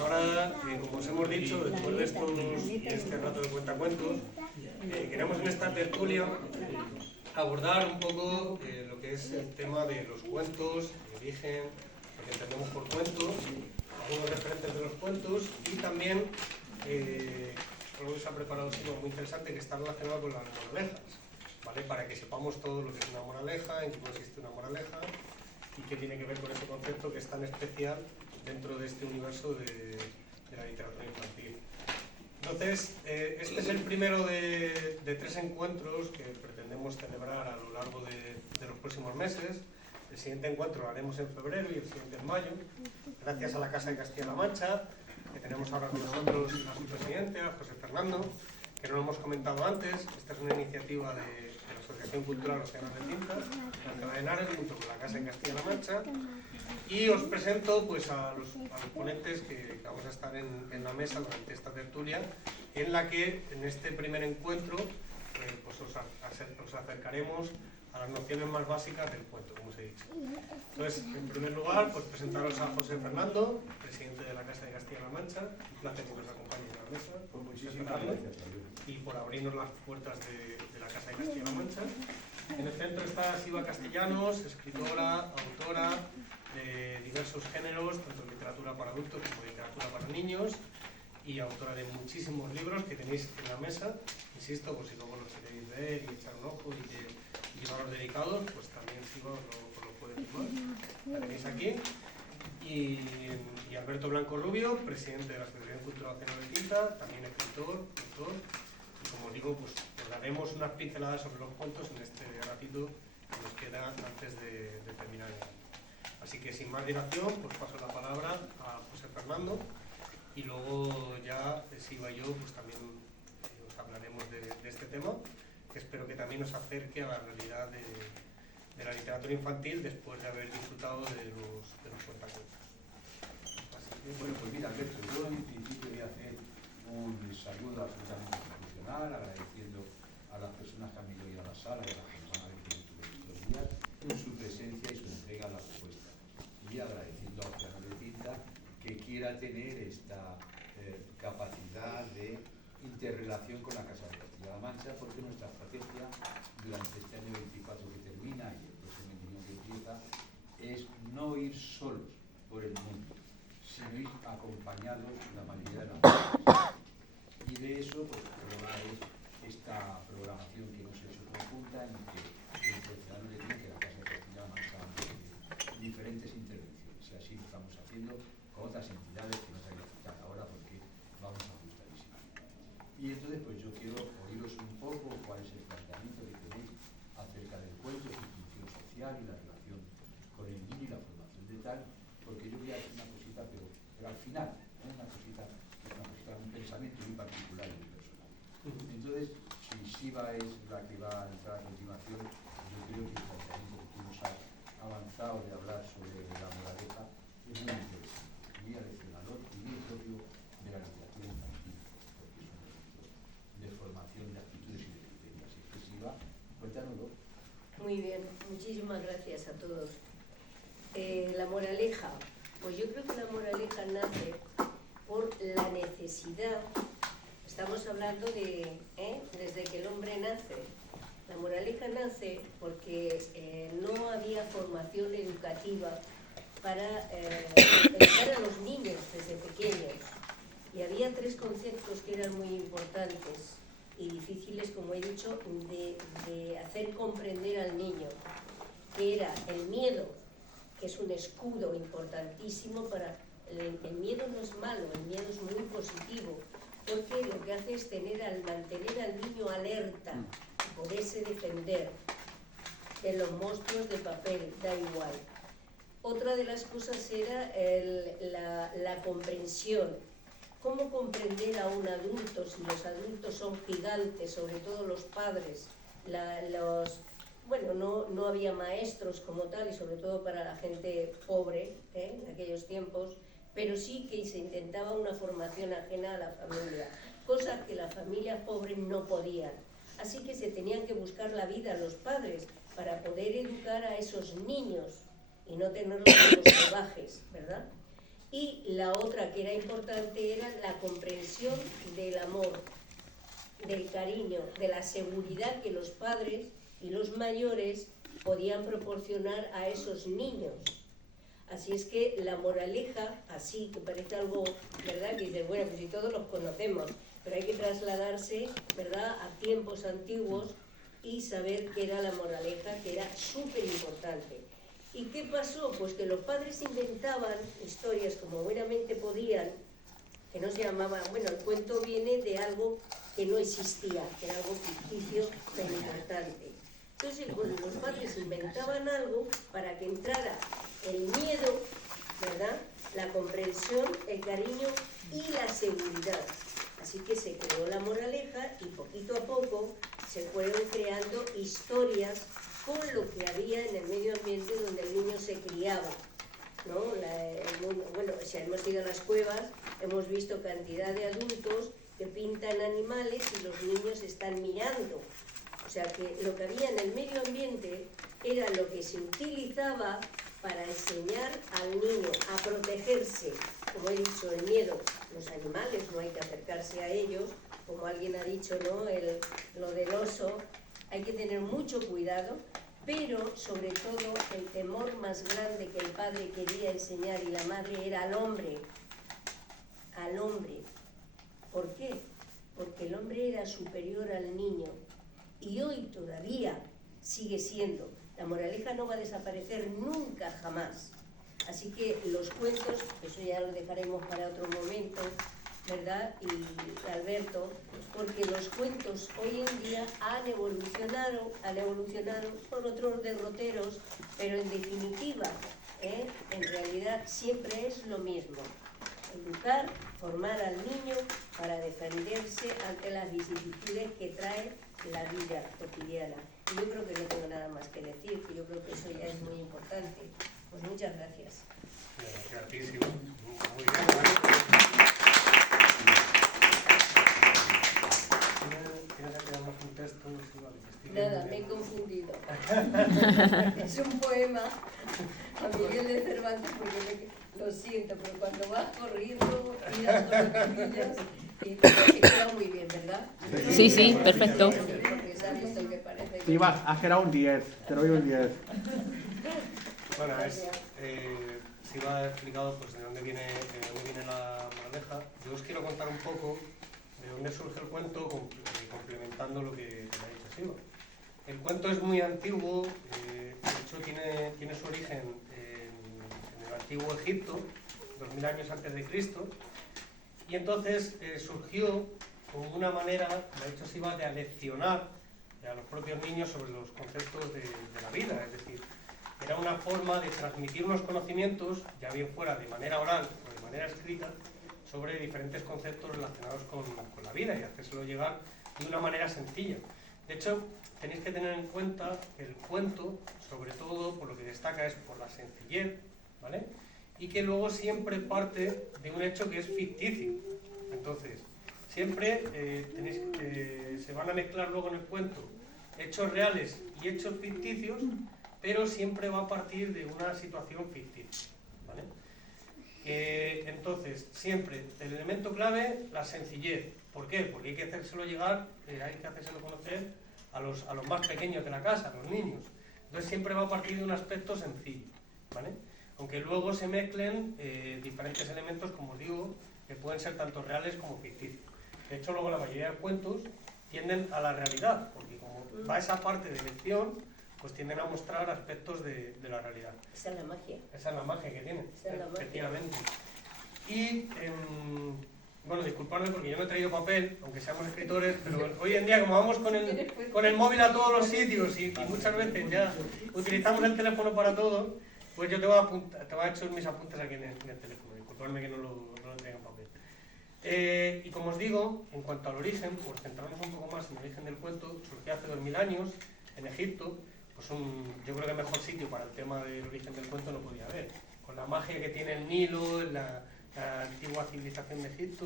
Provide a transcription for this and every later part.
ahora, como os hemos dicho, después de estos y este rato de cuentacuentos, queremos en esta tertulia abordar un poco lo que es el tema de los cuentos, el origen, lo que entendemos por cuentos, algunos referentes de los cuentos y también algo que se ha preparado muy interesante que está relacionado con las moralejas, ¿vale? Para que sepamos todo lo que es una moraleja, en qué consiste una moraleja y qué tiene que ver con ese concepto que es tan especial dentro de este universo de la literatura infantil. Entonces, este es el primero de 3 encuentros que pretendemos celebrar a lo largo de los próximos meses. El siguiente encuentro lo haremos en febrero y el siguiente en mayo, gracias a la Casa de Castilla-La Mancha, que tenemos ahora con nosotros a su presidente, a José Fernando, que no lo hemos comentado antes. Esta es una iniciativa de la Asociación Cultural Océanos de Tinta, Alcalá de Henares, junto con la Casa de Castilla-La Mancha. Y os presento pues, a los ponentes que vamos a estar en la mesa durante esta tertulia, en la que en este primer encuentro pues os acercaremos a las nociones más básicas del cuento, como os he dicho. Entonces, en primer lugar, pues presentaros a José Fernando, presidente de la Casa de Castilla-La Mancha. Un placer que nos acompañe en la mesa. Pues muchísimas gracias. Y por abrirnos las puertas de la Casa de Castilla-La Mancha. En el centro está Siva Castellanos, escritora, autora de diversos géneros, tanto literatura para adultos como literatura para niños, y autora de muchísimos libros que tenéis en la mesa. Insisto, pues si luego los queréis ver y echar un ojo y llevaros dedicados, pues también Siva os lo puede firmar. La tenéis aquí. Y Alberto Blanco Rubio, presidente de la Asociación Cultural Océanos de Tinta, también escritor, autor. Y como os digo, pues os daremos unas pinceladas sobre los cuentos en este ratito que nos queda antes de terminar el año. Así que sin más dilación, pues paso la palabra a José Fernando y luego ya Siva y yo pues también os hablaremos de este tema, que espero que también nos acerque a la realidad de la literatura infantil después de haber disfrutado de los cuentacuentos. Bueno, pues mira, Alberto, yo en principio voy a hacer un saludo absolutamente institucional, agradeciendo a las personas que han venido hoy a la sala y a las que nos van a ver dentro de estos días su presencia y su entrega a la propuesta. Y agradeciendo a Océanos de Tinta que quiera tener esta capacidad de interrelación con la Casa de Castilla-La Mancha, porque nuestra estrategia durante este año 24 que termina y el próximo 21 que empieza es no ir solos por el mundo, sino ir acompañados la mayoría de las veces. Y de eso, pues, prueba es esta programación que hemos hecho conjunta en que el Océanos de Tinta y la Casa de Castilla-La Mancha han tenido diferentes intervenciones. Y así lo estamos haciendo con otras entidades que no se hay que citar ahora porque vamos ajustadísimos. Y entonces, pues yo quiero oíros un poco cuál es el planteamiento que tenéis acerca del cuento, su función social y la relación con el niño y la formación de tal, porque yo voy a decir una cosita, pero al final, una cosita, un pensamiento muy particular y muy personal. Entonces, si Siva es la que va a entrar a continuación, yo creo que el planteamiento que tú nos has avanzado de hablar sobre la moraleja es muy interesante, muy aleccionador y muy propio de la literatura infantil, porque es un ejemplo de formación de actitudes y de criterios. Así que Siva, cuéntanoslo. Muy bien, muchísimas gracias a todos. La moraleja, pues yo creo que la moraleja nace por la necesidad. Estamos hablando de desde que el hombre nace. La moraleja nace porque no había formación educativa para educar a los niños desde pequeños. Y había 3 conceptos que eran muy importantes y difíciles, como he dicho, de hacer comprender al niño, que era el miedo, que es un escudo importantísimo para... El miedo no es malo, el miedo es muy positivo, porque lo que hace es mantener al niño alerta, poderse defender de los monstruos de papel, da igual. Otra de las cosas era la comprensión. ¿Cómo comprender a un adulto si los adultos son gigantes, sobre todo los padres? No había maestros como tal, y sobre todo para la gente pobre en aquellos tiempos, pero sí que se intentaba una formación ajena a la familia, cosa que las familias pobres no podían. Así que se tenían que buscar la vida los padres para poder educar a esos niños y no tenerlos como salvajes, ¿verdad? Y la otra que era importante era la comprensión del amor, del cariño, de la seguridad que los padres y los mayores podían proporcionar a esos niños. Así es que la moraleja, así que parece algo, ¿verdad? Que dices, bueno, pues si todos los conocemos, pero hay que trasladarse, ¿verdad?, a tiempos antiguos y saber qué era la moraleja, que era súper importante. ¿Y qué pasó? Pues que los padres inventaban historias como buenamente podían, que no se llamaban, bueno, el cuento viene de algo que no existía, que era algo ficticio, pero importante. Entonces, bueno, los padres inventaban algo para que entrara el miedo, ¿verdad?, la comprensión, el cariño y la seguridad. Así que se creó la moraleja y poquito a poco se fueron creando historias con lo que había en el medio ambiente donde el niño se criaba, ¿no? Bueno, si hemos ido a las cuevas, hemos visto cantidad de adultos que pintan animales y los niños están mirando. O sea que lo que había en el medio ambiente era lo que se utilizaba para enseñar al niño a protegerse. Como he dicho, el miedo, los animales, no hay que acercarse a ellos, como alguien ha dicho, ¿no?, lo del oso, hay que tener mucho cuidado, pero sobre todo el temor más grande que el padre quería enseñar y la madre era al hombre. Al hombre. ¿Por qué? Porque el hombre era superior al niño y hoy todavía sigue siendo. La moraleja no va a desaparecer nunca, jamás. Así que los cuentos, eso ya lo dejaremos para otro momento, ¿verdad? Y Alberto, porque los cuentos hoy en día han evolucionado por otros derroteros, pero en definitiva, en realidad siempre es lo mismo. Educar, formar al niño para defenderse ante las vicisitudes que trae la vida cotidiana. Y yo creo que no tengo nada más que decir, que yo creo que eso ya es muy importante. Pues muchas gracias. Gracias, muy bien. ¿Tienes que darnos un texto? Nada, me he confundido. Es un poema a Miguel de Cervantes, porque lo siento, pero cuando vas corriendo, miras con los niños y te queda muy bien, ¿verdad? Sí, sí, perfecto. Porque se ha visto que parece que... Sí, has quedado un 10, te doy un 10. Bueno, si lo ha explicado, pues de dónde viene la moraleja. Yo os quiero contar un poco de dónde surge el cuento, complementando lo que ha dicho Siva. El cuento es muy antiguo, de hecho tiene su origen en el antiguo Egipto, 2000 años antes de Cristo, y entonces surgió como una manera, como ha dicho Siva, de aleccionar a los propios niños sobre los conceptos de la vida, es decir, era una forma de transmitir unos conocimientos, ya bien fuera de manera oral o de manera escrita, sobre diferentes conceptos relacionados con la vida y hacérselo llegar de una manera sencilla. De hecho, tenéis que tener en cuenta que el cuento, sobre todo, por lo que destaca es por la sencillez, ¿vale? Y que luego siempre parte de un hecho que es ficticio. Entonces, siempre se van a mezclar luego en el cuento hechos reales y hechos ficticios, pero siempre va a partir de una situación ficticia, ¿vale? Entonces, siempre, el elemento clave, la sencillez. ¿Por qué? Porque hay que hacérselo llegar, hay que hacérselo conocer a los más pequeños de la casa, a los niños. Entonces siempre va a partir de un aspecto sencillo, ¿vale? Aunque luego se mezclen diferentes elementos, como os digo, que pueden ser tanto reales como ficticios. De hecho, luego la mayoría de cuentos tienden a la realidad, porque como va esa parte de lección, pues tienden a mostrar aspectos de la realidad. Esa es la magia. Esa es la magia que tiene, Esa es la magia. efectivamente. Y, bueno, disculpadme porque yo no he traído papel, aunque seamos escritores, pero hoy en día como vamos con el móvil a todos los sitios y muchas veces ya utilizamos el teléfono para todo, pues yo te voy a echar mis apuntes aquí en el teléfono. Disculpadme que no lo traiga en papel. Y como os digo, en cuanto al origen, pues centrarnos un poco más en el origen del cuento, surgió hace 2000 años en Egipto. Pues yo creo que mejor sitio para el tema del origen del cuento no podía haber. Con la magia que tiene el Nilo, la antigua civilización de Egipto,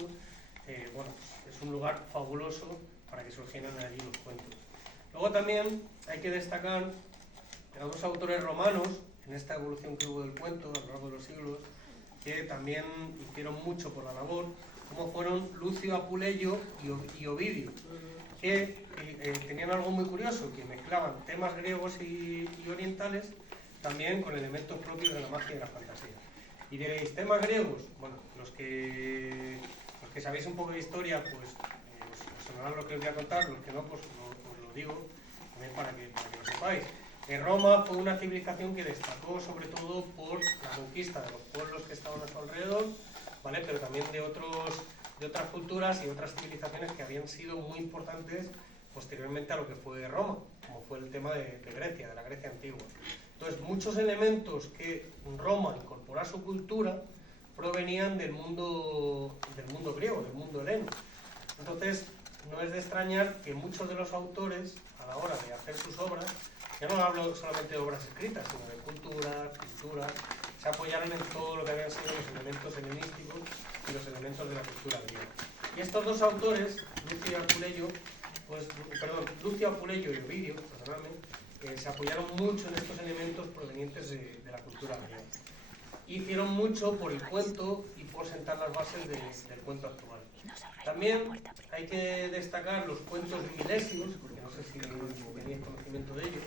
bueno, es un lugar fabuloso para que surgieran allí los cuentos. Luego también hay que destacar a dos autores romanos, en esta evolución que hubo del cuento a lo largo de los siglos, que también hicieron mucho por la labor, como fueron Lucio Apuleyo y Ovidio, que tenían algo muy curioso, que mezclaban temas griegos y orientales también con elementos propios de la magia y la fantasía. Y diréis, ¿temas griegos? Bueno, los que sabéis un poco de historia, pues os sonará lo que os voy a contar, los que no, pues os lo digo también para que lo sepáis. Roma fue una civilización que destacó sobre todo por la conquista de los pueblos que estaban a su alrededor, ¿vale? Pero también de otras culturas y otras civilizaciones que habían sido muy importantes posteriormente a lo que fue Roma, como fue el tema de Grecia, de la Grecia antigua. Entonces, muchos elementos que Roma incorporó a su cultura provenían del mundo griego, del mundo heleno. Entonces, no es de extrañar que muchos de los autores, a la hora de hacer sus obras, ya no hablo solamente de obras escritas, sino de cultura, pintura, se apoyaron en todo lo que habían sido los elementos helenísticos y los elementos de la cultura griega. Y estos dos autores, Lucio Apuleyo y Ovidio, se apoyaron mucho en estos elementos provenientes de la cultura griega. Hicieron mucho por el cuento y por sentar las bases del cuento actual. También hay que destacar los cuentos milesios, porque no sé si tenéis conocimiento de ellos,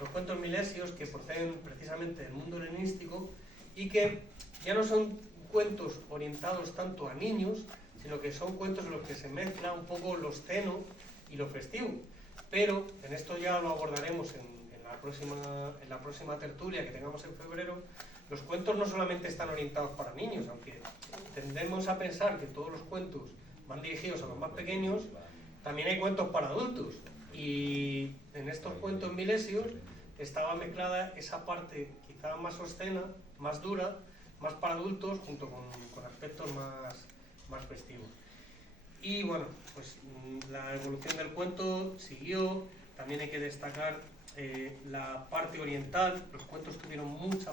los cuentos milesios que proceden precisamente del mundo helenístico y que ya no son cuentos orientados tanto a niños, sino que son cuentos en los que se mezcla un poco lo obsceno y lo festivo. Pero en esto ya lo abordaremos en la próxima tertulia que tengamos en febrero. Los cuentos no solamente están orientados para niños, aunque tendemos a pensar que todos los cuentos van dirigidos a los más pequeños, también hay cuentos para adultos. Y en estos cuentos milesios estaba mezclada esa parte quizá más obscena, más dura, más para adultos, junto con aspectos más festivos. Y bueno, pues la evolución del cuento siguió. También hay que destacar la parte oriental. Los cuentos tuvieron mucha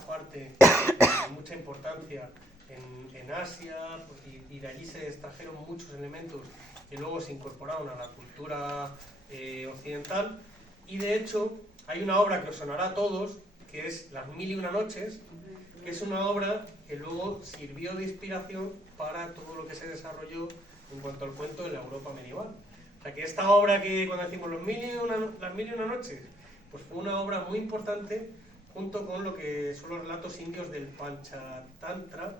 importancia en Asia, pues, y de allí se extrajeron muchos elementos que luego se incorporaron a la cultura occidental. Y de hecho hay una obra que os sonará a todos, que es Las Mil y Una Noches, que es una obra que luego sirvió de inspiración para todo lo que se desarrolló en cuanto al cuento en la Europa medieval. O sea que esta obra, que cuando decimos Las Mil y Una Noches, pues fue una obra muy importante junto con lo que son los relatos indios del Panchatantra,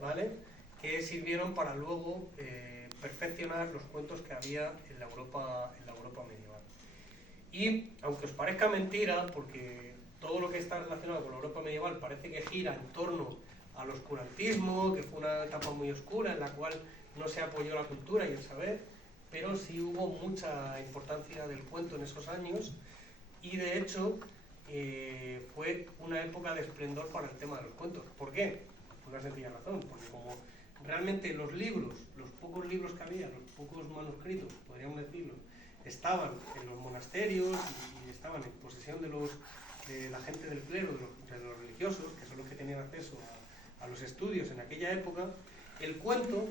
¿vale? Que sirvieron para luego perfeccionar los cuentos que había en la Europa medieval. Y aunque os parezca mentira, porque todo lo que está relacionado con la Europa medieval parece que gira en torno al oscurantismo, que fue una etapa muy oscura en la cual no se apoyó la cultura y el saber, pero sí hubo mucha importancia del cuento en esos años y de hecho fue una época de esplendor para el tema de los cuentos. ¿Por qué? Por una sencilla razón, porque como realmente los pocos libros que había, los pocos manuscritos, podríamos decirlo, estaban en los monasterios y estaban en posesión de la gente del clero, de los religiosos, que son los que tenían acceso a los estudios en aquella época, el cuento,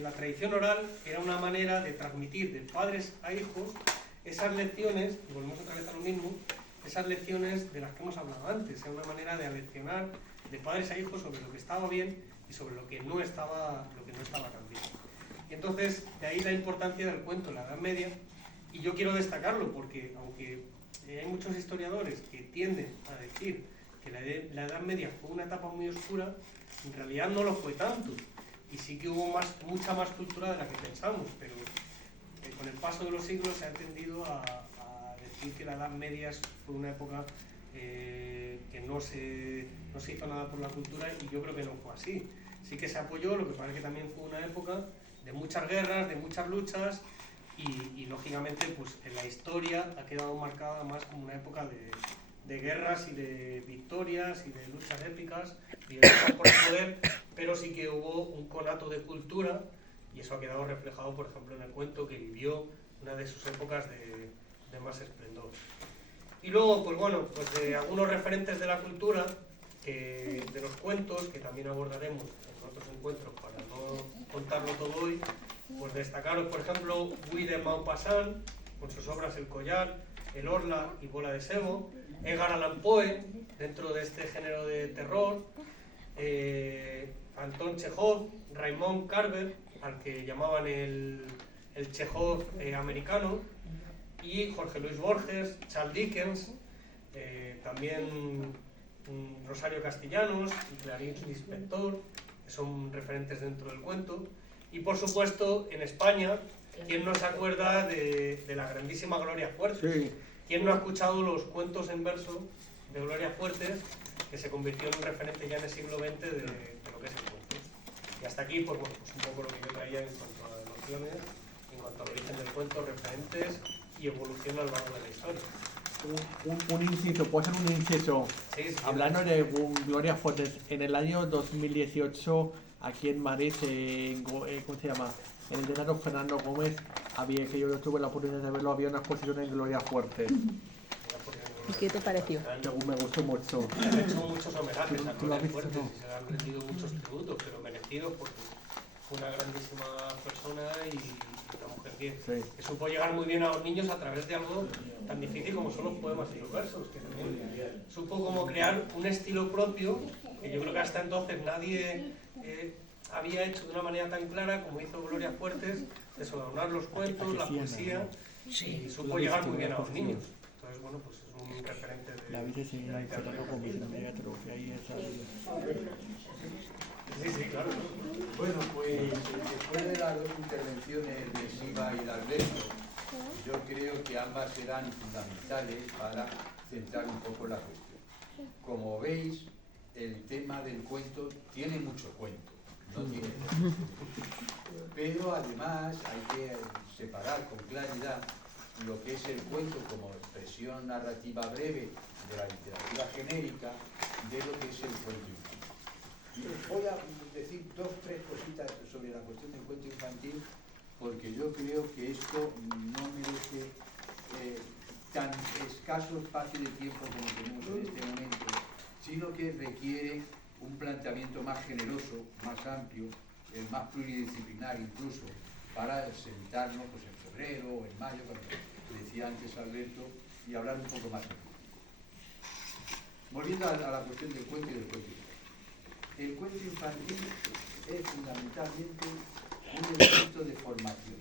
la tradición oral, era una manera de transmitir de padres a hijos esas lecciones, y volvemos otra vez a lo mismo, esas lecciones de las que hemos hablado antes, era una manera de aleccionar de padres a hijos sobre lo que estaba bien y sobre lo que no estaba tan bien. Y entonces, de ahí la importancia del cuento en la Edad Media, y yo quiero destacarlo porque, aunque hay muchos historiadores que tienden a decir que la Edad Media fue una etapa muy oscura, en realidad no lo fue tanto, y sí que hubo mucha más cultura de la que pensamos, pero con el paso de los siglos se ha tendido a decir que la Edad Media fue una época que no se hizo nada por la cultura, y yo creo que no fue así. Sí que se apoyó, lo que pasa es que también fue una época de muchas guerras, de muchas luchas, y lógicamente pues en la historia ha quedado marcada más como una época de guerras y de victorias y de luchas épicas y de luchas por el poder, pero sí que hubo un conato de cultura, y eso ha quedado reflejado, por ejemplo, en el cuento, que vivió una de sus épocas de más esplendor. Y luego, pues bueno, pues de algunos referentes de la cultura, de los cuentos, que también abordaremos en otros encuentros para no contarlo todo hoy, pues destacaros, por ejemplo, Guy de Maupassant, con sus obras El Collar, El Orla y Bola de Sebo, Edgar Allan Poe, dentro de este género de terror, Anton Chejov, Raymond Carver, al que llamaban el Chejov americano, y Jorge Luis Borges, Charles Dickens, también Rosario Castellanos y Clarice Lispector, que son referentes dentro del cuento. Y por supuesto, en España, ¿quién no se acuerda de la grandísima Gloria Fuertes? Sí. ¿Quién no ha escuchado los cuentos en verso de Gloria Fuertes, que se convirtió en un referente ya en el siglo XX de lo que es el cuento? Y hasta aquí, pues, bueno, pues un poco lo que yo traía en cuanto a nociones, en cuanto al origen del cuento, referentes y evolución a lo largo de la historia. Un inciso, puede ser un inciso. Sí, sí, Hablando de Gloria Fuertes, en el año 2018, aquí en Madrid, ¿cómo se llama? En el Teatro Fernando Gómez, había, que yo tuve la oportunidad de verlo, había una exposición en Gloria Fuertes. ¿Y qué te pareció? Me gustó mucho. Se han hecho muchos homenajes a ¿Tú lo has Gloria visto, Fuertes no? y se le han rendido muchos tributos, pero merecidos porque fue una grandísima persona y una mujer que supo llegar muy bien a los niños a través de algo tan difícil como son los poemas y los versos, que también supo como crear un estilo propio que yo creo que hasta entonces nadie había hecho de una manera tan clara como hizo Gloria Fuertes, desordenar los cuentos, la poesía, y supo llegar muy bien a los niños. Entonces, bueno, pues es un referente de La viste en la el Fernando literatura Gómez, en infantil. el teatro, que ahí es Sí, sí, claro. Bueno, pues después de las dos intervenciones de Siva y de Alberto, yo creo que ambas serán fundamentales para centrar un poco la cuestión. Como veis, el tema del cuento tiene mucho cuento, no tiene poco. Pero además hay que separar con claridad lo que es el cuento como expresión narrativa breve de la literatura genérica de lo que es el cuento infantil. Y voy a decir dos, tres cositas sobre la cuestión del cuento infantil, porque yo creo que esto no merece tan escaso espacio de tiempo como tenemos en este momento, sino que requiere un planteamiento más generoso, más amplio, más pluridisciplinar incluso, para sentarnos pues, en febrero o en mayo, como decía antes Alberto, y hablar un poco más. Volviendo a la cuestión del cuento y del cuento infantil. El cuento infantil es fundamentalmente un elemento de formación.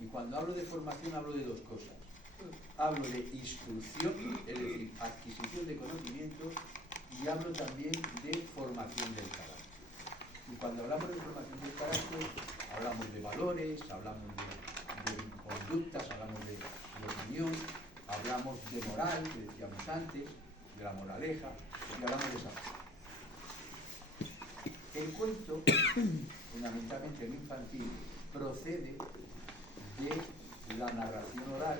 Y cuando hablo de formación hablo de dos cosas. Hablo de instrucción, es decir, adquisición de conocimientos, y hablo también de formación del carácter. Y cuando hablamos de formación del carácter, hablamos de valores, hablamos de conductas, hablamos de opinión, hablamos de moral, que decíamos antes, de la moraleja, y hablamos de esa cosa. El cuento, fundamentalmente el infantil, procede de la narración oral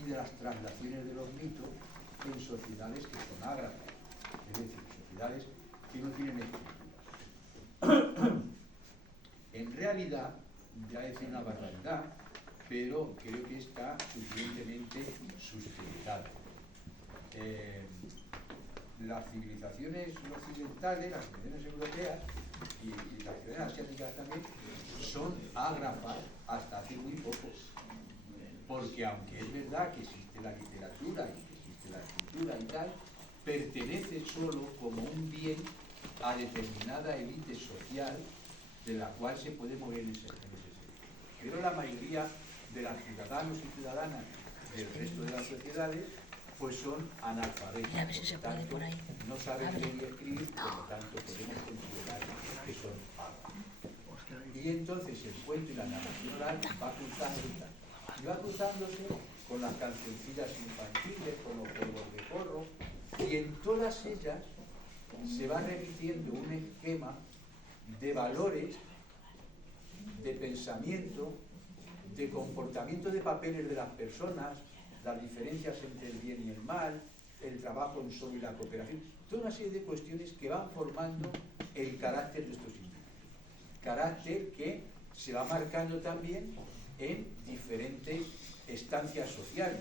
y de las traslaciones de los mitos en sociedades que son ágrafas, es decir, sociedades que no tienen escrituras. En realidad, ya decir una barbaridad, pero creo que está suficientemente sustentado. Las civilizaciones occidentales, las civilizaciones europeas y las civilizaciones asiáticas también, son ágrafas hasta hace muy poco. Porque aunque es verdad que existe la literatura y que existe la escritura y tal, pertenece solo como un bien a determinada élite social de la cual se puede mover en ese sentido. Pero la mayoría de los ciudadanos y ciudadanas del resto de las sociedades pues son analfabetos, A ver si se puede por ahí. no saben leer y escribir, por lo tanto podemos considerar que son ágrafas. Y entonces el cuento y la narración oral va cruzando y va cruzándose con las cancioncillas infantiles, con los juegos de corro, y en todas ellas se va repitiendo un esquema de valores, de pensamiento, de comportamiento de papeles de las personas, las diferencias entre el bien y el mal, el trabajo en solo y la cooperación, toda una serie de cuestiones que van formando el carácter de estos individuos. Carácter que se va marcando también en diferentes estancias sociales.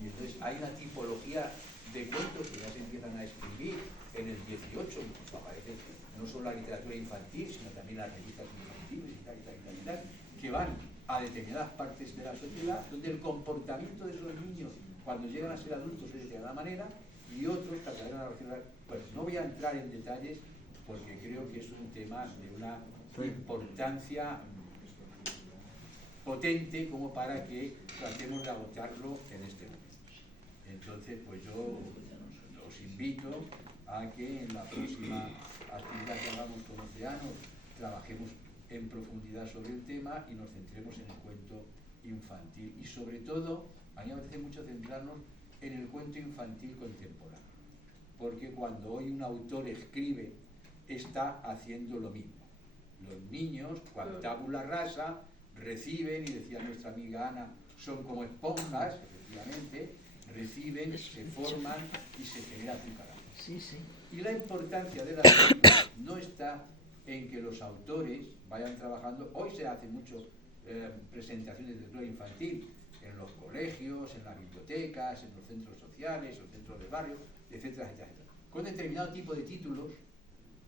Y entonces hay una tipología de cuentos que ya se empiezan a escribir en el 18, incluso aparece no solo la literatura infantil, sino también las revistas infantiles y tal, que van a determinadas partes de la sociedad, donde el comportamiento de esos niños cuando llegan a ser adultos es de determinada manera, y otros que acaban a la sociedad. Pues no voy a entrar en detalles porque creo que es un tema de una importancia potente como para que tratemos de agotarlo en este momento. Entonces, pues yo os invito a que en la próxima actividad que hagamos con Océano trabajemos en profundidad sobre el tema y nos centremos en el cuento infantil. Y sobre todo, a mí me apetece mucho centrarnos en el cuento infantil contemporáneo, porque cuando hoy un autor escribe, está haciendo lo mismo. Los niños, cual tabula rasa, reciben, y decía nuestra amiga Ana, son como esponjas, efectivamente, reciben, se forman y se genera un carácter. Sí, sí. Y la importancia de la lectura no está en que los autores vayan trabajando. Hoy se hacen muchas presentaciones de lectura infantil en los colegios, en las bibliotecas, en los centros sociales, en los centros de barrio, etcétera, etcétera, etcétera, con determinado tipo de títulos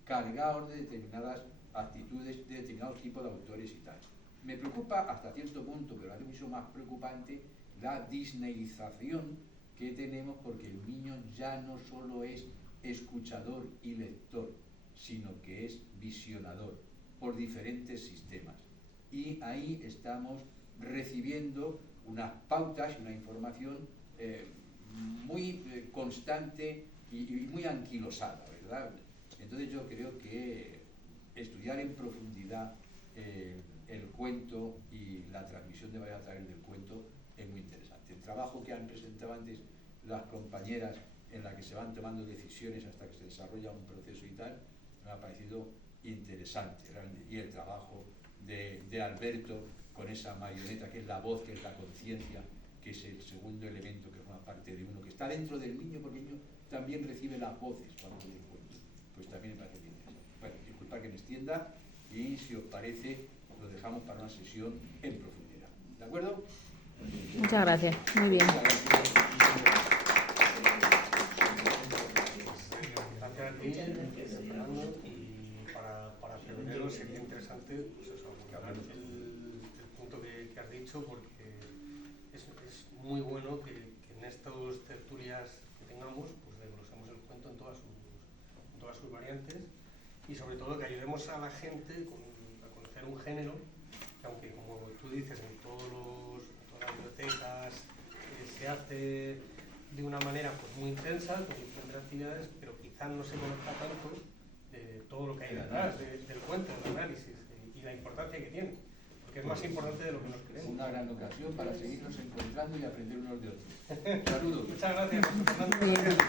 cargados de determinadas actitudes, de determinados tipos de autores y tal. Me preocupa hasta cierto punto, pero hace mucho más preocupante, la disneyización que tenemos, porque el niño ya no solo es escuchador y lector, sino que es visionador por diferentes sistemas. Y ahí estamos recibiendo unas pautas y una información muy constante y muy anquilosada, ¿verdad? Entonces yo creo que estudiar en profundidad el cuento y la transmisión de varias a través del cuento es muy interesante. El trabajo que han presentado antes las compañeras, en la que se van tomando decisiones hasta que se desarrolla un proceso y tal, me ha parecido interesante realmente. Y el trabajo de Alberto con esa marioneta que es la voz, que es la conciencia, que es el segundo elemento que forma parte de uno, que está dentro del niño, porque el niño también recibe las voces cuando lee el cuento. Pues también me parece interesante. Bueno, disculpa que me extienda, y si os parece lo dejamos para una sesión en profundidad. ¿De acuerdo? Muchas gracias. Muy bien. Muchas gracias. Gracias a ti, Fernando, y para preveniros sería interesante, pues eso, el punto que has dicho, porque es muy bueno que en estas tertulias que tengamos, pues desglosemos el cuento en todas sus variantes, y sobre todo que ayudemos a la gente a conocer un género que, aunque como tú dices, en todas las bibliotecas se hace de una manera pues muy intensa, con diferentes actividades, pero quizás no se conozca tanto de todo lo que hay detrás del cuento, del análisis y la importancia que tiene, porque es más importante de lo que nos creemos. Una gran ocasión para seguirnos encontrando y aprender unos de otros. Saludos. Muchas gracias, Fernando.